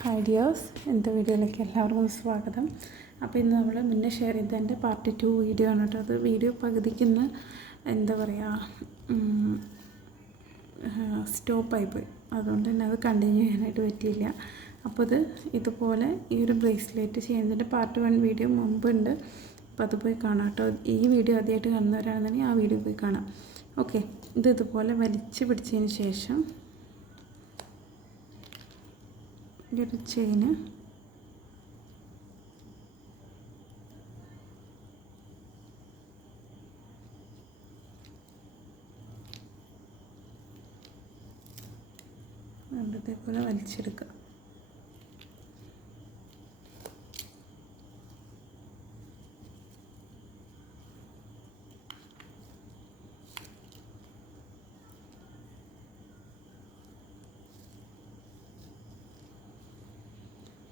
Hi dears, എൻ്റെ വീഡിയോയിലേക്ക് എല്ലാവർക്കും സ്വാഗതം. അപ്പോൾ ഇന്ന് നമ്മൾ മുന്നേ ഷെയർ ചെയ്തതിൻ്റെ പാർട്ട് 2 വീഡിയോ ആണ് കേട്ടോ. അത് വീഡിയോ പകുതിക്കുന്ന എന്താ പറയുക സ്റ്റോപ്പായിപ്പോയി, അതുകൊണ്ട് തന്നെ അത് കണ്ടിന്യൂ ചെയ്യാനായിട്ട് പറ്റിയില്ല. അപ്പോൾ ഇതുപോലെ ഈ ഒരു ബ്രേസ്ലെറ്റ് ചെയ്യുന്നതിൻ്റെ പാർട്ട് 1 വീഡിയോ മുമ്പുണ്ട്. അപ്പോൾ അത് പോയി കാണാം കേട്ടോ. ഈ വീഡിയോ ആദ്യമായിട്ട് കാണുന്നവരാണെന്നുണ്ടെങ്കിൽ ആ വീഡിയോ പോയി കാണാം. ഓക്കെ, ഇതുപോലെ വലിച്ച് പിടിച്ചതിന് ശേഷം ഈ ഒരു ചെയിന് ഇതേപോലെ വലിച്ചെടുക്കുക.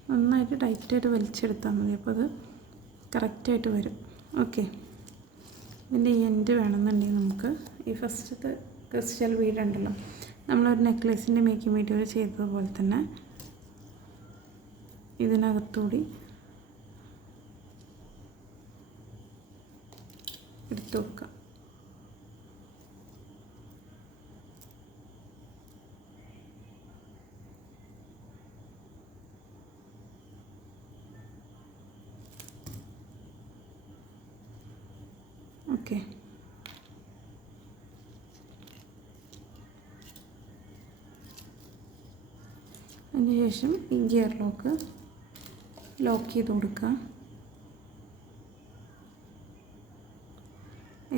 നന്നായിട്ട് ടൈറ്റായിട്ട് വലിച്ചെടുത്താൽ മതി. അപ്പോൾ അത് കറക്റ്റായിട്ട് വരും. ഓക്കെ, ഇതിൻ്റെ എൻഡ് വേണമെന്നുണ്ടെങ്കിൽ നമുക്ക് ഈ ഫസ്റ്റത്തെ ക്രിസ്റ്റൽ ബീഡ് ഉണ്ടല്ലോ, നമ്മളൊരു നെക്ലേസിൻ്റെ മേക്കിംഗ് വീഡിയോയിൽ ചെയ്തതുപോലെ തന്നെ ഇതിനകത്തൂടി എടുത്തു കൊടുക്കുക. ഓക്കെ, അതിനുശേഷം ഈ ഗിയർ ലോക്ക് ചെയ്ത് കൊടുക്കുക.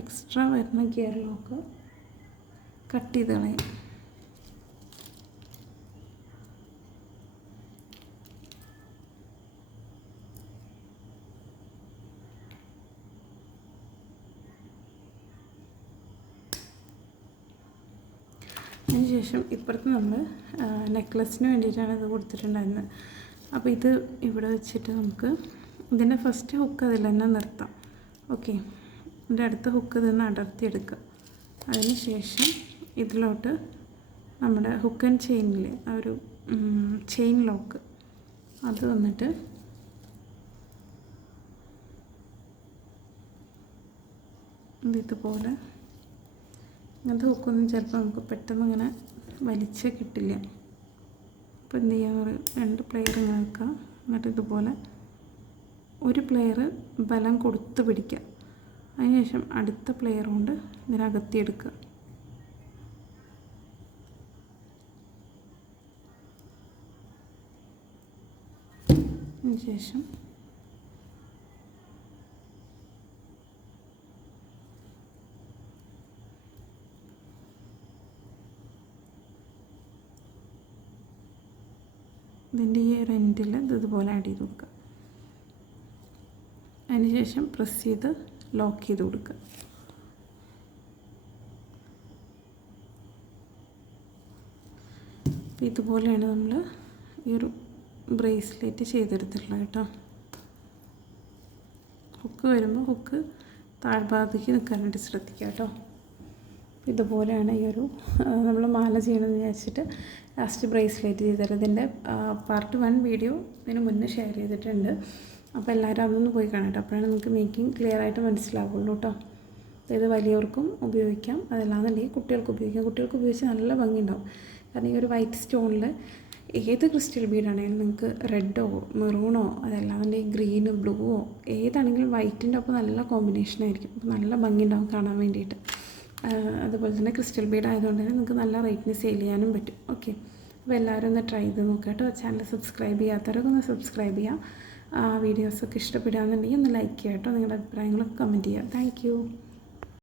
എക്സ്ട്രാ വരുന്ന ഗിയർ ലോക്ക് കട്ട് ചെയ്ത് കളയാം. അതിനുശേഷം ഇപ്പുറത്ത് നമ്മൾ നെക്ലസിന് വേണ്ടിയിട്ടാണ് ഇത് കൊടുത്തിട്ടുണ്ടായിരുന്നത്. അപ്പോൾ ഇത് ഇവിടെ വെച്ചിട്ട് നമുക്ക് ഇതിൻ്റെ ഫസ്റ്റ് ഹുക്ക് അതിൽ തന്നെ നിർത്താം. ഓക്കെ, ഇതിൻ്റെ അടുത്ത ഹുക്ക് ഇതിൽ നിന്ന് അടർത്തിയെടുക്കുക. അതിനുശേഷം ഇതിലോട്ട് നമ്മുടെ ഹുക്ക് ആൻഡ് ചെയിനിൽ ആ ഒരു ചെയിൻ ലോക്ക് അത് വന്നിട്ട് ഇതുപോലെ, അങ്ങനത്തെ ഹുക്കൊന്നും ചിലപ്പോൾ നമുക്ക് പെട്ടെന്ന് ഇങ്ങനെ വലിച്ച് കിട്ടില്ല. അപ്പോൾ എന്ത് ചെയ്യാന്ന് പറയും, 2 പ്ലെയർ ഇങ്ങനെ വെക്കുക. എന്നിട്ട് ഇതുപോലെ ഒരു പ്ലെയർ ബലം കൊടുത്ത് പിടിക്കുക. അതിനുശേഷം അടുത്ത പ്ലെയർ കൊണ്ട് ഇതിനകത്തിയെടുക്കുക. അതിനുശേഷം ഇതിൻ്റെ ഈ ഒരു എൻഡിൽ ഇതുപോലെ ആഡ് ചെയ്ത് കൊടുക്കുക. അതിനുശേഷം പ്രസ് ചെയ്ത് ലോക്ക് ചെയ്ത് കൊടുക്കുക. അപ്പോൾ ഇതുപോലെയാണ് നമ്മൾ ഈ ഒരു ബ്രേസ്ലെറ്റ് ചെയ്തെടുത്തിട്ടുള്ളത് കേട്ടോ. ഹുക്ക് വരുമ്പോൾ ഹുക്ക് താഴ്ഭാഗത്തേക്ക് നിൽക്കാൻ വേണ്ടി ശ്രദ്ധിക്കുക കേട്ടോ. ഇതുപോലെയാണ് ഈ ഒരു നമ്മൾ മാല ചെയ്യണമെന്ന് വിചാരിച്ചിട്ട് ലാസ്റ്റ് ബ്രേസ്ലെറ്റ് ചെയ്തത്. ഇതിൻ്റെ പാർട്ട് 1 വീഡിയോ ഇതിന് മുന്നേ ഷെയർ ചെയ്തിട്ടുണ്ട്. അപ്പോൾ എല്ലാവരും അതൊന്ന് പോയി കാണട്ടെ, അപ്പോഴാണ് നിങ്ങൾക്ക് മേക്കിംഗ് ക്ലിയർ ആയിട്ട് മനസ്സിലാവുള്ളൂ കേട്ടോ. ഇത് വലിയവർക്കും ഉപയോഗിക്കാം, അതല്ലാന്നുണ്ടെങ്കിൽ കുട്ടികൾക്ക് ഉപയോഗിക്കാം. കുട്ടികൾക്ക് ഉപയോഗിച്ച് നല്ല ഭംഗിയുണ്ടാവും. കാരണം ഈ ഒരു വൈറ്റ് സ്റ്റോണിൽ ഏത് ക്രിസ്റ്റൽ ബീഡാണെങ്കിലും നിങ്ങൾക്ക് റെഡോ മെറൂണോ അതല്ലാന്നുണ്ടെങ്കിൽ ഗ്രീന് ബ്ലൂവോ ഏതാണെങ്കിലും വൈറ്റിൻ്റെ ഒപ്പം നല്ല കോമ്പിനേഷനായിരിക്കും. അപ്പോൾ നല്ല ഭംഗിയുണ്ടാവും കാണാൻ വേണ്ടിയിട്ട്. അതുപോലെ തന്നെ ക്രിസ്റ്റൽ ബീഡ് ആയതുകൊണ്ട് തന്നെ നിങ്ങൾക്ക് നല്ല റേറ്റിന് സെയിൽ ചെയ്യാനും പറ്റും. ഓക്കെ, അപ്പോൾ എല്ലാവരും ഒന്ന് ട്രൈ ചെയ്ത് നോക്കാം കേട്ടോ. ചാനൽ സബ്സ്ക്രൈബ് ചെയ്യാത്തവരൊക്കെ ഒന്ന് സബ്സ്ക്രൈബ് ചെയ്യാം. വീഡിയോസൊക്കെ ഇഷ്ടപ്പെടുകയാണെന്നുണ്ടെങ്കിൽ ഒന്ന് ലൈക്ക് ചെയ്യാം കേട്ടോ. നിങ്ങളുടെ അഭിപ്രായങ്ങളൊക്കെ കമൻറ്റ് ചെയ്യാം. Thank you.